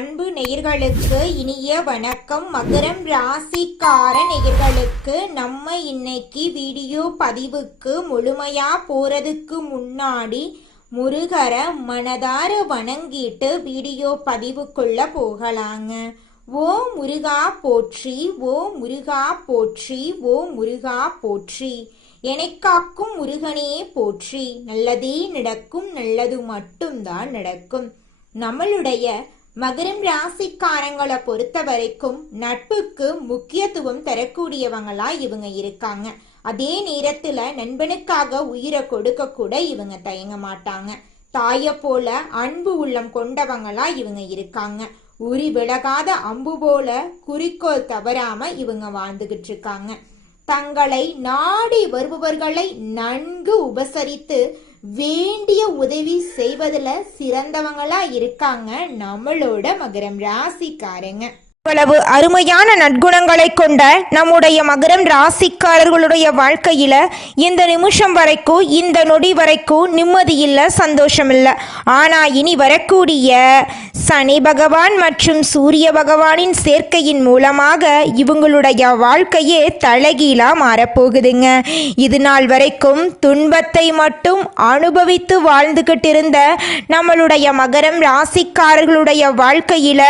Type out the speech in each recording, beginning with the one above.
அன்பு நேயர்களுக்கு இனிய வணக்கம். மகரம் ராசிக்கார நேயர்களுக்கு நம்ம இன்னைக்கு வீடியோ பதிவுக்கு முழுமையா போறதுக்கு முன்னாடி முருகர மனதார வணங்கிட்டு வீடியோ பதிவுக்குள்ள போகலாங்க. ஓ முருகா போற்றி, ஓ முருகா போற்றி, ஓ முருகா போற்றி. எனக்காக்கும் முருகனே போற்றி. நல்லதே நடக்கும், நல்லது மட்டும்தான் நடக்கும். நம்மளுடைய மகரம் ராசிக்காரங்களை பொறுத்த வரைக்கும் நட்புக்கு முக்கியத்துவம் தரக்கூடியவங்களா இவங்க இருக்காங்க. அதே நேரத்துல நண்பனுக்காக உயிரை கொடுக்க கூட இவங்க தயங்க மாட்டாங்க. தாய போல அன்பு உள்ளம் கொண்டவங்களா இவங்க இருக்காங்க. உரி விலகாத அம்பு போல குறிக்கோள் தவறாம இவங்க வாழ்ந்துகிட்டு இருக்காங்க. தங்களை நாடி வருபவர்களை நன்கு உபசரித்து வேண்டிய உதவி செய்வதுல சிறந்தவங்களா இருக்காங்க நம்மளோட மகரம் ராசிக்காரங்க. இவ்வளவு அருமையான நற்குணங்களை கொண்ட நம்முடைய மகரம் ராசிக்காரர்களுடைய வாழ்க்கையில இந்த நிமிஷம் வரைக்கும், இந்த நொடி வரைக்கும் நிம்மதி இல்லை, சந்தோஷம் இல்லை. ஆனா இனி வரக்கூடிய சனி பகவான் மற்றும் சூரிய பகவானின் சேர்க்கையின் மூலமாக இவங்களுடைய வாழ்க்கையே தலைகீழா மாறப்போகுதுங்க. இது நாள் வரைக்கும் துன்பத்தை மட்டும் அனுபவித்து வாழ்ந்துகிட்டு இருந்த நம்மளுடைய மகரம் ராசிக்காரர்களுடைய வாழ்க்கையில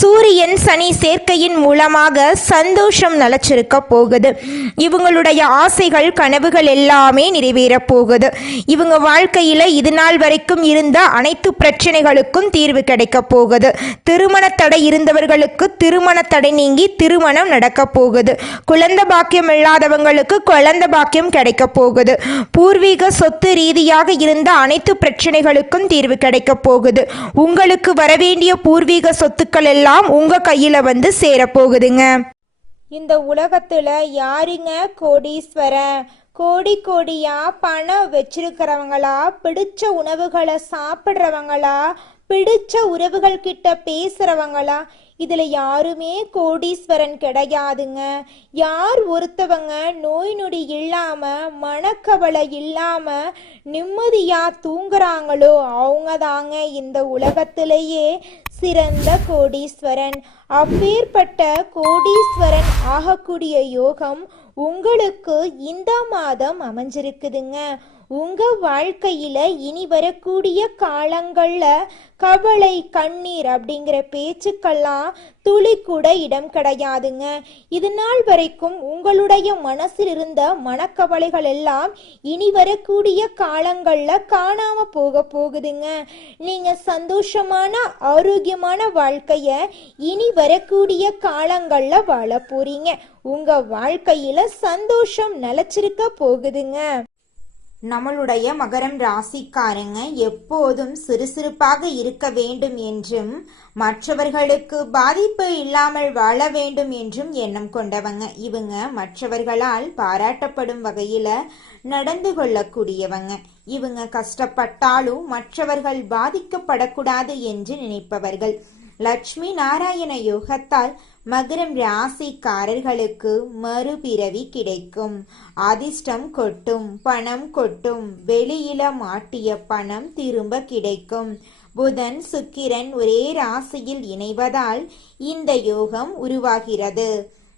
சூரியன் சனி சேர்க்கையின் மூலமாக சந்தோஷம் நிலச்சிருக்க போகுது. இவங்களுடைய ஆசைகள் கனவுகள் எல்லாமே நிறைவேற போகுது. இவங்க வாழ்க்கையில இது நாள் வரைக்கும் இருந்த அனைத்து பிரச்சனைகளுக்கும் தீர்வு கிடைக்க போகுது. திருமண தடை இருந்தவர்களுக்கு திருமண தடை நீங்கி திருமணம் நடக்க போகுது. குழந்தை பாக்கியம் இல்லாதவங்களுக்கு குழந்தை பாக்கியம் கிடைக்க போகுது. பூர்வீக சொத்து ரீதியாக இருந்த அனைத்து பிரச்சனைகளுக்கும் தீர்வு கிடைக்க போகுது. உங்களுக்கு வரவேண்டிய பூர்வீக சொத்துக்கள் எல்லாம் உங்க கையில வந்து சேரப்போகுதுங்க. இந்த உலகத்துல யாருங்க கோடீஸ்வரன்? கோடி கோடியா பணம் வச்சிருக்கிறவங்களா, பிடிச்ச உணவுகளை சாப்பிட்றவங்களா, பிடிச்ச உறவுகள் கிட்ட பேசுறவங்களா? இதுல யாருமே கோடீஸ்வரன் கிடையாதுங்க. யார் ஒருத்தவங்க நோய் நொடி இல்லாம மனக்கவலை இல்லாம நிம்மதியா தூங்குறாங்களோ அவங்க தாங்க இந்த உலகத்திலேயே சிறந்த கோடீஸ்வரன். அப்பேற்பட்ட கோடீஸ்வரன் ஆகக்கூடிய யோகம் உங்களுக்கு இந்த மாதம் அமைஞ்சிருக்குதுங்க. உங்க வாழ்க்கையில இனி வரக்கூடிய காலங்கள்ல கவலை கண்ணீர் அப்படிங்கிற பேச்சுக்கெல்லாம் துளி கூட இடம் கிடையாதுங்க. இது நாள் வரைக்கும் உங்களுடைய மனசில் இருந்த மனக்கவலைகள் எல்லாம் இனி வரக்கூடிய காலங்கள்ல காணாம போகுதுங்க. நீங்க சந்தோஷமான ஆரோக்கியமான வாழ்க்கைய இனி வரக்கூடிய காலங்கள்ல வாழ போறீங்க. உங்க வாழ்க்கையில சந்தோஷம் நிலைச்சிருக்க போகுதுங்க. நம்மளுடைய மகரம் ராசிக்காரங்க எப்போதும் சுறுசுறுப்பாக இருக்க வேண்டும் என்றும் மற்றவர்களுக்கு பாதிப்பு இல்லாமல் வாழ வேண்டும் என்றும் எண்ணம் கொண்டவங்க. இவங்க மற்றவர்களால் பாராட்டப்படும் வகையில நடந்து கொள்ளக்கூடியவங்க. இவங்க கஷ்டப்பட்டாலும் மற்றவர்கள் பாதிக்கப்படக்கூடாது என்று நினைப்பவர்கள். லட்சுமி நாராயண யோகத்தால் மகரம் ராசிக்காரர்களுக்கு மறுபிறவி கிடைக்கும். அதிர்ஷ்டம் கொட்டும், பணம் கொட்டும். வெளியில மாட்டிய பணம் திரும்ப கிடைக்கும். புதன் சுக்கிரன் ஒரே ராசியில் இணைவதால் இந்த யோகம் உருவாகிறது.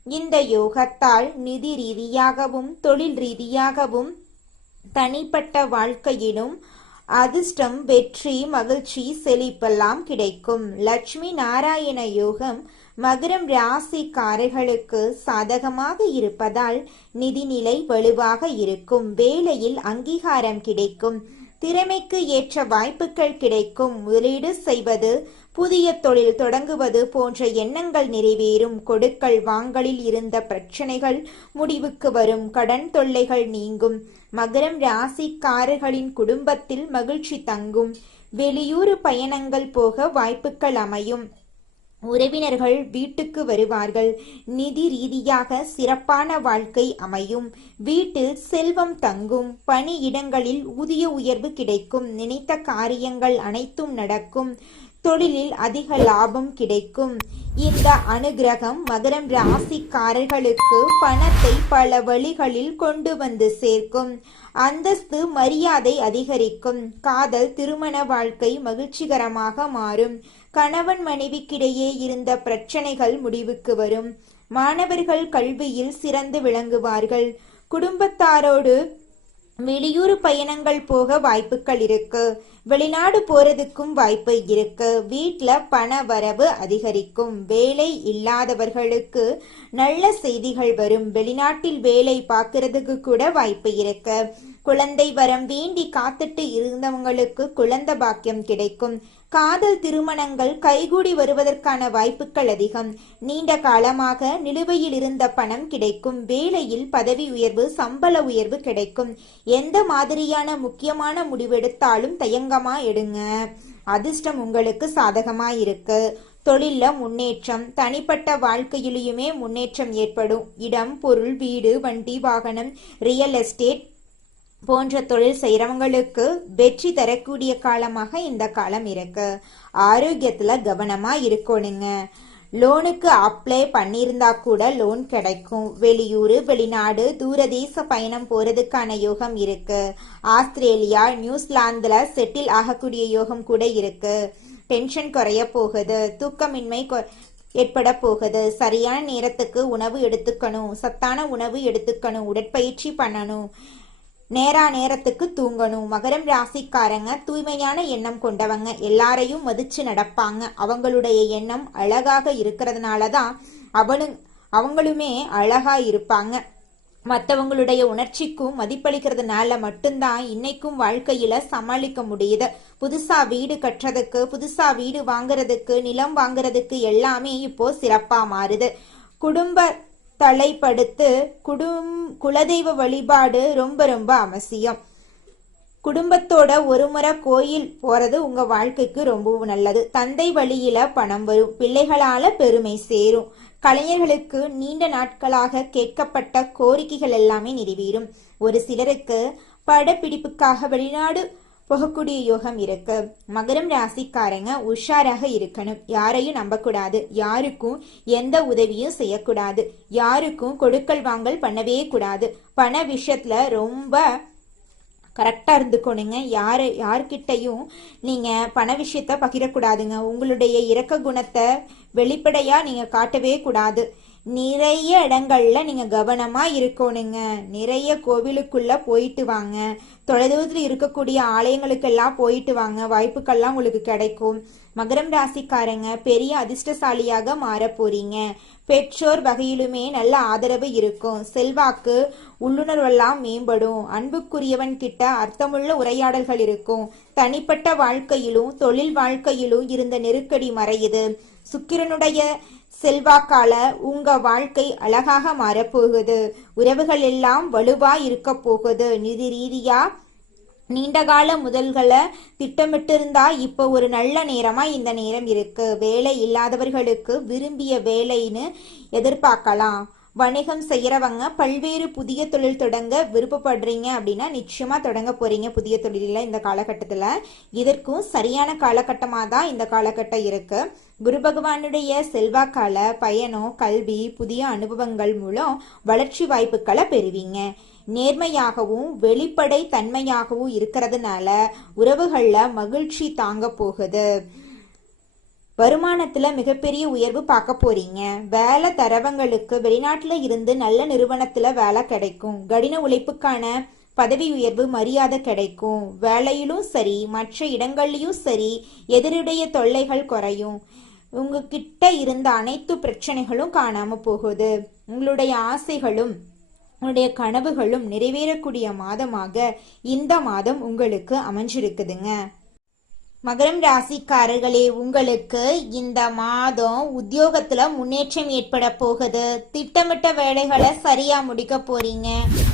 இந்த யோகத்தால் நிதி ரீதியாகவும் தொழில் ரீதியாகவும் தனிப்பட்ட வாழ்க்கையிலும் அதிர்ஷ்டம், வெற்றி, மகிழ்ச்சி, செழிப்பெல்லாம் கிடைக்கும். லட்சுமி நாராயண யோகம் மகரம் ராசிக்காரர்களுக்கு சாதகமாக இருப்பதால் நிதிநிலை வலுவாக இருக்கும். வேலையில் அங்கீகாரம் கிடைக்கும். திறமைக்கு ஏற்ற வாய்ப்புகள் கிடைக்கும். முதலீடு செய்வது, புதிய தொழில் தொடங்குவது போன்ற எண்ணங்கள் நிறைவேறும். கொடுக்கல் வாங்கலில் இருந்த பிரச்சனைகள் முடிவுக்கு வரும். கடன் தொல்லைகள் நீங்கும். மகரம் ராசிக்காரர்களின் குடும்பத்தில் மகிழ்ச்சி தங்கும். வெளியூர் பயணங்கள் போக வாய்ப்புகள் அமையும். உறவினர்கள் வீட்டுக்கு வருவார்கள். நிதி ரீதியாக சிறப்பான வாழ்க்கை அமையும். வீட்டில் செல்வம் தங்கும். பணியிடங்களில் ஊதிய உயர்வு கிடைக்கும். நினைத்த காரியங்கள் அனைத்தும் நடக்கும். தொழிலில் அதிக லாபம் கிடைக்கும். இந்த அனுகிரகம் மகரம் ராசிக்காரர்களுக்கு பணத்தை பல வழிகளில் கொண்டு வந்து சேர்க்கும். அந்தஸ்து மரியாதை அதிகரிக்கும். காதல் திருமண வாழ்க்கை மகிழ்ச்சிகரமாக மாறும். கணவன் மனைவிக்கிடையே இருந்த பிரச்சனைகள் முடிவுக்கு வரும். மாணவர்கள் கல்வியில் சிறந்து விளங்குவார்கள். குடும்பத்தாரோடு வெளியூர் பயணங்கள் போக வாய்ப்புகள் இருக்கு. வெளிநாடு போறதுக்கும் வாய்ப்பு இருக்கு. வீட்ல பண வரவு அதிகரிக்கும். வேலை இல்லாதவர்களுக்கு நல்ல செய்திகள் வரும். வெளிநாட்டில் வேலை பார்க்கறதுக்கு கூட வாய்ப்பு இருக்கு. குழந்தை வரம் வேண்டி காத்துட்டு இருந்தவங்களுக்கு குழந்தை பாக்கியம் கிடைக்கும். காதல் திருமணங்கள் கைகூடி வருவதற்கான வாய்ப்புகள் அதிகம். நீண்ட காலமாக நிலுவையில் இருந்த பணம் கிடைக்கும். வேலையில் பதவி உயர்வு, சம்பள உயர்வு கிடைக்கும். எந்த மாதிரியான முக்கியமான முடிவெடுத்தாலும் தயங்கமா எடுங்க. அதிர்ஷ்டம் உங்களுக்கு சாதகமா இருக்கு. தொழில்ல முன்னேற்றம். தனிப்பட்ட வாழ்க்கையிலுமே முன்னேற்றம் ஏற்படும். இடம், பொருள், வீடு, வண்டி, வாகனம், ரியல் எஸ்டேட் போன்ற தொழில் செய்யறவங்களுக்கு வெற்றி தரக்கூடிய காலமாக இந்த காலம் இருக்கு. ஆரோக்கியத்துல கவனமா இருக்கணுங்க. லோனுக்கு அப்ளை பண்ணியிருந்தா கூட லோன் கிடைக்கும். வெளியூர், வெளிநாடு, தூரதேச பயணம் போறதுக்கான யோகம் இருக்கு. ஆஸ்திரேலியா, நியூசிலாந்துல செட்டில் ஆகக்கூடிய யோகம் கூட இருக்கு. டென்ஷன் குறைய போகுது. தூக்கமின்மை ஏற்பட போகுது. சரியான நேரத்துக்கு உணவு எடுத்துக்கணும். சத்தான உணவு எடுத்துக்கணும். உடற்பயிற்சி பண்ணணும். நேரத்துக்கு தூங்கணும். மகரம் ராசிக்காரங்க தூய்மையான எண்ணம் கொண்டவங்க. எல்லாரையும் மதிச்சு நடப்பாங்க. அவங்களுடைய எண்ணம் அழகாக இருக்கிறதுனாலதான் அவங்களுமே அழகா இருப்பாங்க. மற்றவங்களுடைய உணர்ச்சிக்கும் மதிப்பளிக்கிறதுனால மட்டும்தான் இன்னைக்கும் வாழ்க்கையில சமாளிக்க முடியுது. புதுசா வீடு கட்டுறதுக்கு, புதுசா வீடு வாங்குறதுக்கு, நிலம் வாங்குறதுக்கு எல்லாமே இப்போ சிறப்பா மாறுது. குடும்ப தலைப்படுத்து குலதெய்வ வழிபாடு ரொம்ப ரொம்ப அவசியம். குடும்பத்தோட ஒரு முறை கோயில் போறது உங்க வாழ்க்கைக்கு ரொம்பவும் நல்லது. தந்தை வழியில பணம் வரும். பிள்ளைகளால பெருமை சேரும். கலைஞர்களுக்கு நீண்ட நாட்களாக கேட்கப்பட்ட கோரிக்கைகள் எல்லாமே நிறைவேறும். ஒரு சிலருக்கு படப்பிடிப்புக்காக வெளிநாடு போகக்கூடிய யோகம் இருக்கு. மகரம் ராசிக்காரங்க உஷாராக இருக்கணும். யாரையும் நம்பக்கூடாது. யாருக்கும் எந்த உதவியும் செய்யக்கூடாது. யாருக்கும் கொடுக்கல் வாங்கல் பண்ணவே கூடாது. பண விஷயத்துல ரொம்ப கரெக்டா இருந்துக்கணுங்க. யார்கிட்டையும் நீங்க பண விஷயத்த பகிரக்கூடாதுங்க. உங்களுடைய இரக்க குணத்தை வெளிப்படையா நீங்க காட்டவே கூடாது. நிறைய இடங்கள்ல நீங்க கவனமா இருக்கணுங்க. நிறைய கோவிலுக்குள்ள போயிட்டு வாங்க. தொலைதூரத்தில் இருக்கக்கூடிய ஆலயங்களுக்கெல்லாம் போயிட்டு வாங்க. வாய்ப்புகள்லாம் உங்களுக்கு கிடைக்கும். மகரம் ராசிக்காரங்க பெரிய அதிர்ஷ்டசாலியாக மாற போறீங்க. பெற்றோர் வகையிலுமே நல்ல ஆதரவு இருக்கும். செல்வாக்கு, உள்ளுணர்வெல்லாம் மேம்படும். அன்புக்குரியவன் கிட்ட அர்த்தமுள்ள உரையாடல்கள் இருக்கும். தனிப்பட்ட வாழ்க்கையிலும் தொழில் வாழ்க்கையிலும் இருந்த நெருக்கடி மறையுது. சுக்கிரனுடைய செல்வாக்கால உங்க வாழ்க்கை அழகாக மாறப்போகுது. உறவுகள் எல்லாம் வலுவா இருக்க போகுது. நிதி ரீதியா நீண்டகால முதல்களை திட்டமிட்டிருந்தா இப்போ ஒரு நல்ல நேரமா இந்த நேரம் இருக்கு. வேலை இல்லாதவர்களுக்கு விரும்பிய வேலைன்னு எதிர்பார்க்கலாம். வணிகம் செய்யறவங்க பல்வேறு புதிய தொழில் தொடங்க விருப்பப்படுறீங்க அப்படின்னா நிச்சயமா தொடங்க போறீங்க புதிய தொழில இந்த காலகட்டத்துல. இதற்கும் சரியான காலகட்டமா தான் இந்த காலகட்டம் இருக்கு. குரு பகவானுடைய செல்வாக்கால பயணம், கல்வி, புதிய அனுபவங்கள் மூலம் வளர்ச்சி வாய்ப்புகளை பெறுவீங்க. நேர்மையாகவும் வெளிப்படை தன்மையாகவும் இருக்கிறதுனால உறவுகள்ல மகிழ்ச்சி தாங்க போகுது. வருமானத்துல மிகப்பெரிய உயர்வு பார்க்க போறீங்க. வேலை தரவங்களுக்கு வெளிநாட்டுல இருந்து நல்ல நிறுவனத்துல வேலை கிடைக்கும். கடின உழைப்புக்கான பதவி உயர்வு, மரியாதை கிடைக்கும். வேலையிலும் சரி மற்ற இடங்கள்லயும் சரி எதிரிடைய தொல்லைகள் குறையும். உங்ககிட்ட இருந்த அனைத்து பிரச்சனைகளும் காணாம போகுது. உங்களுடைய ஆசைகளும் உங்களுடைய கனவுகளும் நிறைவேறக்கூடிய மாதமாக இந்த மாதம் உங்களுக்கு அமைஞ்சிருக்குதுங்க. மகரம் ராசிக்காரர்களே, உங்களுக்கு இந்த மாதம் உத்தியோகத்துல முன்னேற்றம் ஏற்பட போகுது. திட்டமிட்ட வேலைகளை சரியா முடிக்க போறீங்க.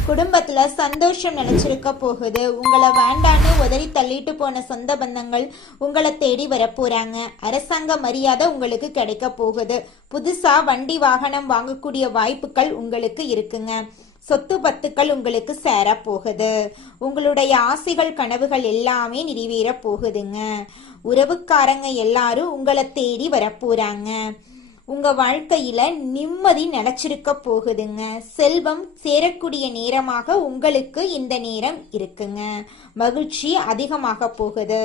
குடும்பத்துல சந்தோஷம் நினைச்சிருக்க போகுது. உங்களை வேண்டான்னு உதறி தள்ளிட்டு போன சொந்த பந்தங்கள் உங்களை தேடி வர போறாங்க. அரசாங்க மரியாதை உங்களுக்கு கிடைக்க போகுது. புதுசா வண்டி வாகனம் வாங்கக்கூடிய வாய்ப்புகள் உங்களுக்கு இருக்குங்க. சொத்து பத்துக்கள் உங்களுக்கு சேர போகுது. உங்களுடைய ஆசைகள், கனவுகள் எல்லாமே நிறைவேற போகுதுங்க. உறவுக்காரங்க எல்லாரும் உங்களை தேடி வரப்போறாங்க. உங்க வாழ்க்கையில நிம்மதி நிலைச்சிருக்க போகுதுங்க. செல்வம் சேரக்கூடிய நேரமாக உங்களுக்கு இந்த நேரம் இருக்குங்க. மகிழ்ச்சி அதிகமாக போகுது.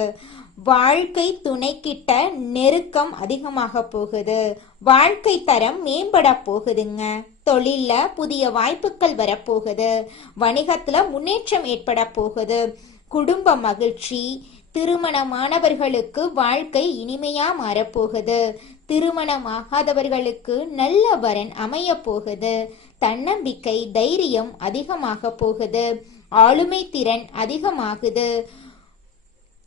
வாழ்க்கை துணைக்கிட்ட நெருக்கம் அதிகமாக போகுது. வாழ்க்கை தரம் மேம்பட போகுதுங்க. தொழில்ல புதிய வாய்ப்புகள் வரப்போகுது. வணிகத்துல முன்னேற்றம் ஏற்பட போகுது. குடும்ப மகிழ்ச்சி. திருமணமானவர்களுக்கு வாழ்க்கை இனிமையா மாறப்போகுது. திருமணமாகாதவர்களுக்கு நல்ல வரன் அமைய போகுது. தன்னம்பிக்கை தைரியம் அதிகமாக போகுது. ஆளுமை திறன் அதிகமாகுது.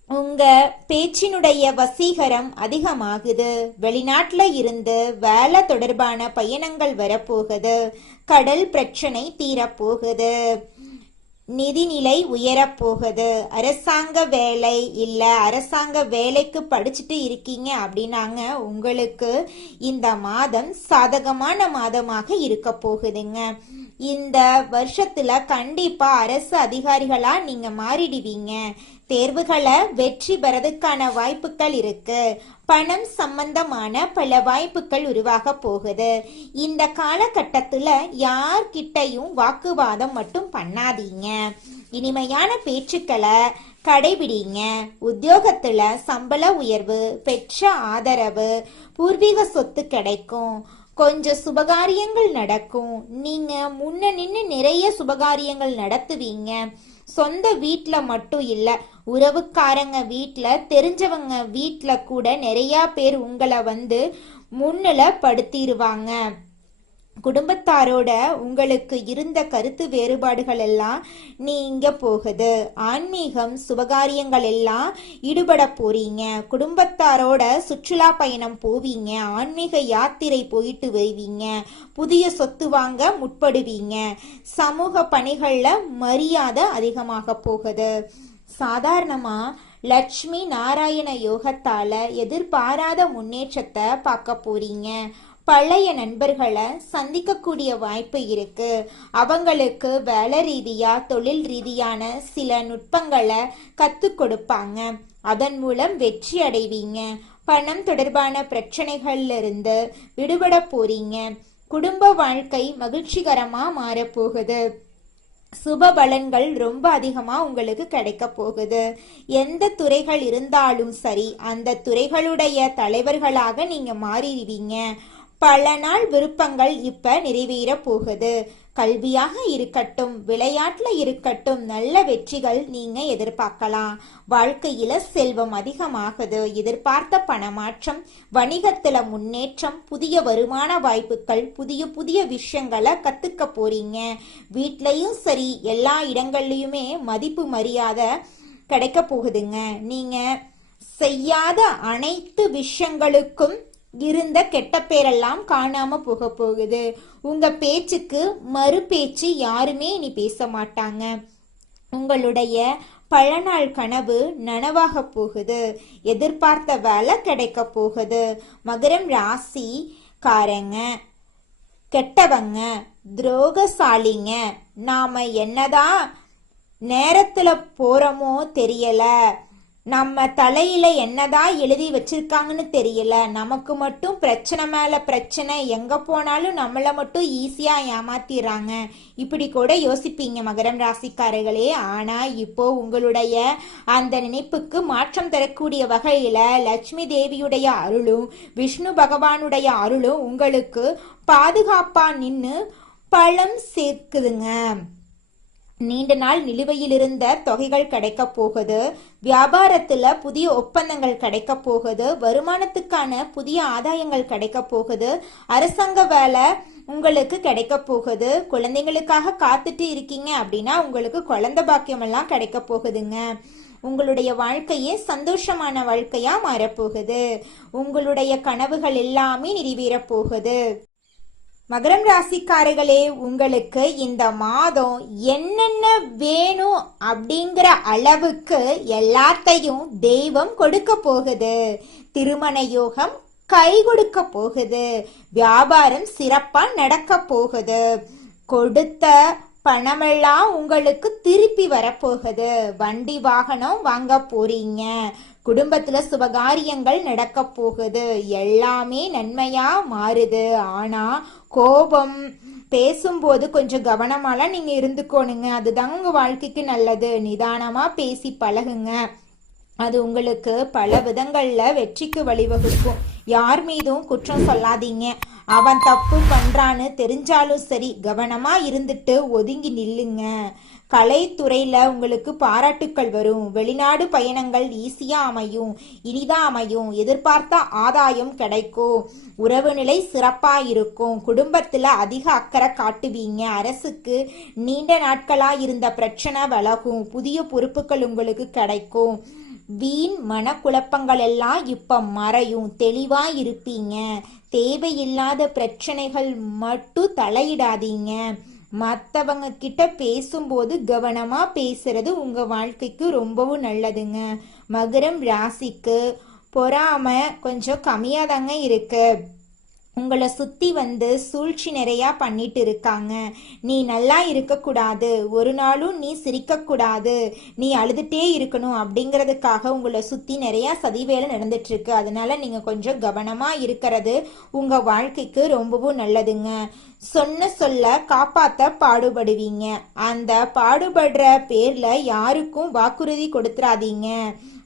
உங்க பேச்சினுடைய வசீகரம் அதிகமாகுது. வெளிநாட்டுல இருந்து வேலை தொடர்பான பயணங்கள் வரப்போகுது. கடல் பிரச்சனை தீரப்போகுது. நிதிநிலை உயரப்போகுது. அரசாங்க வேலை இல்ல அரசாங்க வேலைக்கு படிச்சுட்டு இருக்கீங்க அப்படின்னாங்க உங்களுக்கு இந்த மாதம் சாதகமான மாதமாக இருக்க போகுதுங்க. இந்த வருஷத்துல கண்டிப்பா அரசு அதிகாரிகளா நீங்க மாறிடுவீங்க. தேர்வுகளை வெற்றி பெறதுக்கான வாய்ப்புகள் இருக்கு. பணம் சம்பந்தமான பல வாய்ப்புகள் உருவாக போகுது. இந்த காலகட்டத்துல யார்கிட்டையும் வாக்குவாதம் மட்டும் பண்ணாதீங்க. இனிமையான பேச்சுக்களை கடைபிடிங்க. உத்தியோகத்துல சம்பள உயர்வு, பெற்ற ஆதரவு, பூர்வீக சொத்து கிடைக்கும். கொஞ்சம் சுபகாரியங்கள் நடக்கும். நீங்க முன்ன நின்று நிறைய சுபகாரியங்கள் நடத்துவீங்க. சொந்த வீட்டுல மட்டும் இல்ல, உறவுக்காரங்க வீட்டுல, தெரிஞ்சவங்க வீட்டுல கூட நிறைய பேர் உங்களை முன்னில படுத்திடுவாங்க. குடும்பத்தாரோட உங்களுக்கு இருந்த கருத்து வேறுபாடுகள் எல்லாம் நீங்க போகுது. ஆன்மீகம் சுபகாரியங்கள் எல்லாம் ஈடுபட போறீங்க. குடும்பத்தாரோட சுற்றுலா பயணம் போவீங்க. ஆன்மீக யாத்திரை போயிட்டு வருவீங்க. புதிய சொத்து வாங்க முற்படுவீங்க. சமூக பணிகள்ல மரியாதை அதிகமாக போகுது. சாதாரணமா லட்சுமி நாராயண யோகத்தால எதிர்பாராத முன்னேற்றத்தை பார்க்க போறீங்க. பழைய நண்பர்களை சந்திக்கக்கூடிய வாய்ப்பு இருக்கு. அவங்களுக்கு வேலை ரீதியா தொழில் ரீதியான சில நுட்பங்களை கத்துக் கொடுப்பாங்க. அதன் மூலம் வெற்றி அடைவீங்க. பணம் தொடர்பான பிரச்சனைகள்ல இருந்து விடுபட போறீங்க. குடும்ப வாழ்க்கை மகிழ்ச்சிகரமா மாறப்போகுது. சுப பலன்கள் ரொம்ப அதிகமா உங்களுக்கு கிடைக்க போகுது. எந்த துறைகள் இருந்தாலும் சரி, அந்த துறைகளுடைய தலைவர்களாக நீங்க மாறிடுவீங்க. பல நாள் விருப்பங்கள் இப்ப நிறைவேற போகுது. கல்வியாக இருக்கட்டும், விளையாட்டுல இருக்கட்டும், நல்ல வெற்றிகள் நீங்க எதிர்பார்க்கலாம். வாழ்க்கையில செல்வம் அதிகமாகுது. எதிர்பார்த்த பணமாற்றம், வணிகத்துல முன்னேற்றம், புதிய வருமான வாய்ப்புகள், புதிய புதிய விஷயங்களை கத்துக்க போறீங்க. வீட்லயும் சரி, எல்லா இடங்கள்லயுமே மதிப்பு மரியாதை கிடைக்க போகுதுங்க. நீங்க செய்யாத அனைத்து விஷயங்களுக்கும் இருந்த கெட்ட பேரெல்லாம் காணாம போக போகுது. உங்க பேச்சுக்கு மறு பேச்சு யாருமே இனி பேச மாட்டாங்க. உங்களுடைய பல நாள் கனவு நனவாக போகுது. எதிர்பார்த்த வேலை கிடைக்க போகுது. மகரம் ராசிக்காரங்க கெட்டவங்க, துரோகசாலிங்க, நாம என்னதான் நேரத்துல போறோமோ தெரியல, நம்ம தலையில என்னதான் எழுதி வச்சிருக்காங்கன்னு தெரியல, நமக்கு மட்டும் பிரச்சனை மேல பிரச்சனை, எங்க போனாலும் நம்மள மட்டும் ஈஸியா ஏமாத்திடுறாங்க, இப்படி கூட யோசிப்பீங்க மகரம் ராசிக்காரர்களே. ஆனா இப்போ உங்களுடைய அந்த நினைப்புக்கு மாற்றம் தரக்கூடிய வகையில லட்சுமி தேவியுடைய அருளும் விஷ்ணு பகவானுடைய அருளும் உங்களுக்கு பாதுகாப்பா நின்னு பழம் சேர்க்குதுங்க. நீண்ட நாள் நிலுவையில் இருந்த தொகைகள் கிடைக்க போகுது. வியாபாரத்துல புதிய ஒப்பந்தங்கள் கிடைக்க போகுது. வருமானத்துக்கான புதிய ஆதாயங்கள் கிடைக்க போகுது. அரசாங்க வேலை உங்களுக்கு கிடைக்க போகுது. குழந்தைங்களுக்காக காத்துட்டு இருக்கீங்க அப்படின்னா உங்களுக்கு குழந்தை பாக்கியம் எல்லாம் கிடைக்க போகுதுங்க. உங்களுடைய வாழ்க்கையே சந்தோஷமான வாழ்க்கையா மாறப்போகுது. உங்களுடைய கனவுகள் எல்லாமே நிறைவேற போகுது. மகரம் ராசிக்காரர்களே, உங்களுக்கு இந்த மாதம் என்னென்ன வேணும் அப்படிங்கிற அளவுக்கு எல்லாத்தையும் தெய்வம் கொடுக்க போகுது. திருமண யோகம் கை கொடுக்க போகுது. வியாபாரம் சிறப்பா நடக்க போகுது. கொடுத்த பணமெல்லாம் உங்களுக்கு திருப்பி வரப்போகுது. வண்டி வாகனம் வாங்க போறீங்க. குடும்பத்துல சுபகாரியங்கள் நடக்க போகுது. எல்லாமே நன்மையா மாறுது. ஆனா கோபம் பேசும்போது கொஞ்சம் கவனமாலாம் நீங்க இருந்துக்கோணுங்க. அதுதாங்க உங்க வாழ்க்கைக்கு நல்லது. நிதானமா பேசி பழகுங்க. அது உங்களுக்கு பல விதங்கள்ல வெற்றிக்கு வழிவகுக்கும். யார் மீதும் குற்றம் சொல்லாதீங்க. அவன் தப்பு பண்றான்னு தெரிஞ்சாலும் சரி, கவனமா இருந்துட்டு ஒதுங்கி நில்லுங்க. கலைத்துறையில உங்களுக்கு பாராட்டுக்கள் வரும். வெளிநாடு பயணங்கள் ஈஸியா அமையும், இனிதா அமையும். எதிர்பார்த்த ஆதாயம் கிடைக்கும். உறவு நிலை சிறப்பா இருக்கும். குடும்பத்துல அதிக அக்கறை காட்டுவீங்க. அரசுக்கு நீண்ட நாட்களா இருந்த பிரச்சனை விலகும். புதிய பொறுப்புகள் உங்களுக்கு கிடைக்கும். வீண் மனக்குழப்பங்கள் எல்லாம் இப்ப மறையும். தெளிவா இருப்பீங்க. தேவையில்லாத பிரச்சனைகள் மட்டும் தலையிடாதீங்க. மற்றவங்க கிட்ட பேசும்போது கவனமா பேசுறது உங்க வாழ்க்கைக்கு ரொம்பவும் நல்லதுங்க. மகரம் ராசிக்கு பொறாமை கொஞ்சம் கம்மியா தாங்க இருக்கு. உங்களை சுத்தி சூழ்ச்சி நிறையா பண்ணிட்டு இருக்காங்க. நீ நல்லா இருக்கக்கூடாது, ஒரு நாளும் நீ சிரிக்கக்கூடாது, நீ அழுதுட்டே இருக்கணும் அப்படிங்கிறதுக்காக உங்களை சுத்தி நிறைய சதிவேலை நடந்துட்டு இருக்கு. அதனால நீங்க கொஞ்சம் கவனமா இருக்கிறது உங்க வாழ்க்கைக்கு ரொம்பவும் நல்லதுங்க. சொன்ன சொல்ல காப்பாத்த பாடுபடுவீங்க. அந்த பாடுபடுற பேர்ல யாருக்கும் வாக்குறுதி கொடுத்துறாதீங்க.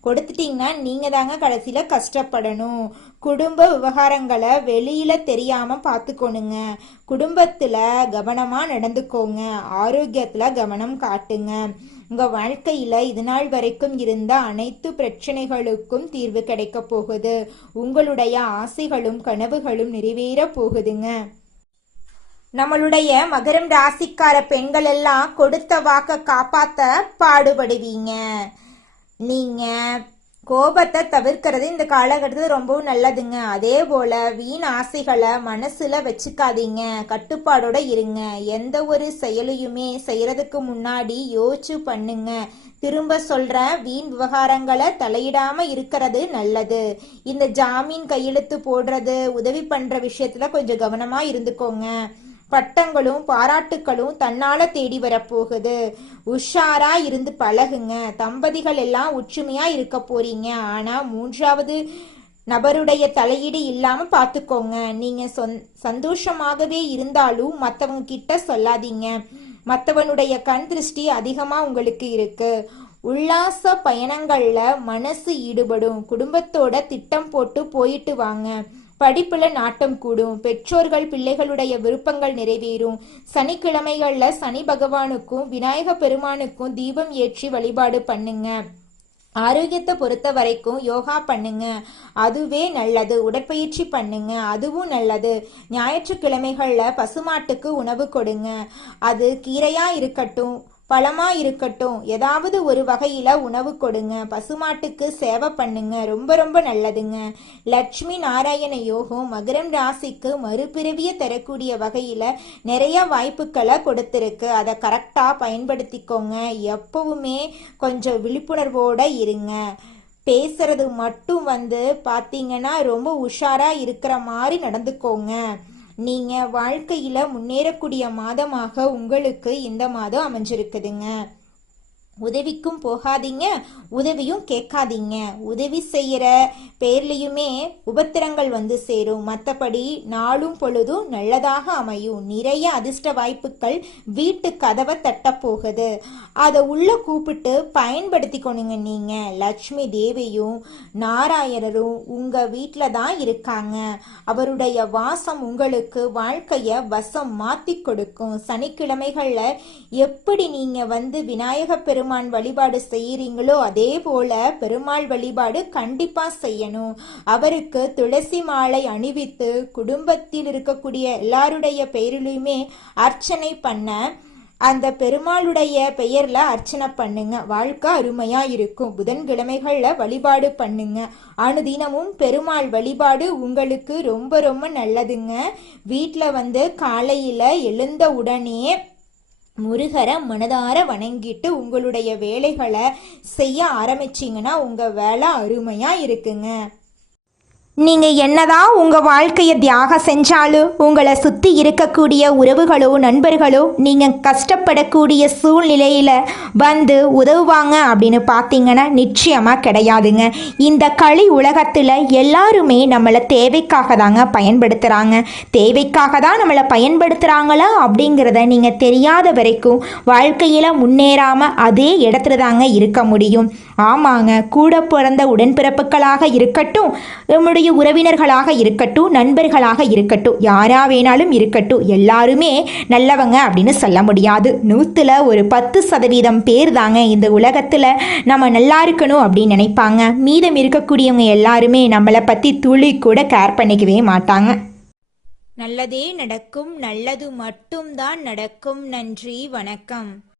கொடுத்துட்டீங்கன்னா நீங்க தாங்க கடைசியில கஷ்டப்படணும். குடும்ப விவகாரங்களை வெளியில தெரியாம பார்த்துக்கணுங்க. குடும்பத்துல கவனமா நடந்துக்கோங்க. ஆரோக்கியத்துல கவனம் காட்டுங்க. உங்க வாழ்க்கையில இது நாள் வரைக்கும் இருந்த அனைத்து பிரச்சனைகளுக்கும் தீர்வு கிடைக்க போகுது. உங்களுடைய ஆசைகளும் கனவுகளும் நிறைவேற போகுதுங்க. நம்மளுடைய மகரம் ராசிக்கார பெண்கள் எல்லாம் கொடுத்த வாக்க காப்பாத்த பாடுபடுவீங்க. நீங்க கோபத்தை தவிர்க்கிறது இந்த காலகட்டத்தில் ரொம்பவும் நல்லதுங்க. அதே போல வீண் ஆசைகளை மனசுல வச்சுக்காதீங்க. கட்டுப்பாடோட இருங்க. எந்த ஒரு செயலையுமே செய்யறதுக்கு முன்னாடி யோசிச்சு பண்ணுங்க. திரும்ப சொல்ற, வீண் விவகாரங்களை தலையிடாம இருக்கிறது நல்லது. இந்த ஜாமீன் கையெழுத்து போடுறது, உதவி பண்ற விஷயத்துல கொஞ்சம் கவனமா இருந்துக்கோங்க. பட்டங்களும் பாராட்டுக்களும் தன்னால தேடி வரப்போகுது. உஷாரா இருந்து பழகுங்க. தம்பதிகள் எல்லாம் ஒற்றுமையா இருக்க போறீங்க. ஆனா மூன்றாவது நபருடைய தலையீடு இல்லாம பாத்துக்கோங்க. நீங்க சந்தோஷமாகவே இருந்தாலும் மத்தவங்க கிட்ட சொல்லாதீங்க. மத்தவனுடைய கண் திருஷ்டி அதிகமா உங்களுக்கு இருக்கு. உல்லாச பயணங்கள்ல மனசு ஈடுபடும். குடும்பத்தோட திட்டம் போட்டு போயிட்டு வாங்க. படிப்புல நாட்டம் கூடும். பெற்றோர்கள் பிள்ளைகளுடைய விருப்பங்கள் நிறைவேறும். சனிக்கிழமைகள்ல சனி பகவானுக்கும் விநாயக பெருமானுக்கும் தீபம் ஏற்றி வழிபாடு பண்ணுங்க. ஆரோக்கியத்தை பொறுத்த வரைக்கும் யோகா பண்ணுங்க, அதுவே நல்லது. உடற்பயிற்சி பண்ணுங்க, அதுவும் நல்லது. ஞாயிற்றுக்கிழமைகள்ல பசுமாட்டுக்கு உணவு கொடுங்க. அது கீரையா இருக்கட்டும், பழமா இருக்கட்டும், ஏதாவது ஒரு வகையில உணவு கொடுங்க. பசுமாட்டுக்கு சேவை பண்ணுங்க, ரொம்ப ரொம்ப நல்லதுங்க. லட்சுமி நாராயண யோகம் மகரம் ராசிக்கு மறுபிறவிய தரக்கூடிய வகையில நிறைய வாய்ப்புகளை கொடுத்திருக்கு. அதை கரெக்டா பயன்படுத்திக்கோங்க. எப்பவுமே கொஞ்சம் விழிப்புணர்வோட இருங்க. பேசுறது மட்டும் பாத்தீங்கன்னா ரொம்ப உஷாரா இருக்கிற மாதிரி நடந்துக்கோங்க. நீங்க வாழ்க்கையில முன்னேறக்கூடிய மாதமாக உங்களுக்கு இந்த மாதம் அமைஞ்சிருக்குதுங்க. உதவிக்கும் போகாதீங்க, உதவியும் கேட்காதீங்க. உதவி செய்யற பேர்லயுமே உபத்திரங்கள் சேரும். மற்றபடி நாளும் பொழுதும் நல்லதாக அமையும். நிறைய அதிர்ஷ்ட வாய்ப்புகள் வீட்டு கதவை தட்ட போகுது. அதை உள்ள கூப்பிட்டு பயன்படுத்திக்கணுங்க. நீங்க லட்சுமி தேவியும் நாராயணரும் உங்க வீட்டில தான் இருக்காங்க. அவருடைய வாசம் உங்களுக்கு வாழ்க்கைய வசம் மாத்தி கொடுக்கும். சனிக்கிழமைகள்ல எப்படி நீங்க விநாயக பெருமாள் வழிபாடு செய்யறீங்களோ அதே போல பெருமாள் வழிபாடு கண்டிப்பா செய்யணும். அவருக்கு துளசி மாலை அணிவித்து குடும்பத்தில் இருக்கக்கூடிய எல்லாருடைய பெயரிலுமே அர்ச்சனை பண்ண, அந்த பெருமாளுடைய பெயர்ல அர்ச்சனை பண்ணுங்க. வாழ்க்கை அருமையா இருக்கும். புதன்கிழமைகள்ல வழிபாடு பண்ணுங்க. அனுதினமும் பெருமாள் வழிபாடு உங்களுக்கு ரொம்ப ரொம்ப நல்லதுங்க. வீட்டுல காலையில எழுந்த உடனே முருகரை மனதார வணங்கிட்டு உங்களுடைய வேலைகளை செய்ய ஆரம்பிச்சிங்கன்னா உங்க வேலை அருமையா இருக்குங்க. நீங்க என்னதான் உங்க வாழ்க்கையை தியாகம் செஞ்சாலும் உங்களை சுத்தி இருக்கக்கூடிய உறவுகளோ நண்பர்களோ நீங்க கஷ்டப்படக்கூடிய சூழ்நிலையில உதவுவாங்க அப்படின்னு பார்த்தீங்கன்னா நிச்சயமா கிடையாதுங்க. இந்த களி உலகத்துல எல்லாருமே நம்மளை தேவைக்காக தாங்க பயன்படுத்துறாங்க. தேவைக்காக தான் நம்மளை பயன்படுத்துறாங்களா அப்படிங்கிறத நீங்க தெரியாத வரைக்கும் வாழ்க்கையில முன்னேறாம அதே இடத்துல தாங்க இருக்க முடியும். ஆமாங்க, கூட பிறந்த உடன்பிறப்புகளாக இருக்கட்டும், நம்முடைய உறவினர்களாக இருக்கட்டும், நண்பர்களாக இருக்கட்டும், யாரா வேணாலும் இருக்கட்டும், எல்லாருமே நல்லவங்க அப்படின்னு சொல்ல முடியாது. 100ல் ஒரு 10% பேர் தாங்க இந்த உலகத்தில் நம்ம நல்லா இருக்கணும் அப்படின்னு நினைப்பாங்க. மீதம் இருக்கக்கூடியவங்க எல்லாருமே நம்மளை பற்றி துளி கூட கேர் பண்ணிக்கவே மாட்டாங்க. நல்லதே நடக்கும், நல்லது மட்டும்தான் நடக்கும். நன்றி, வணக்கம்.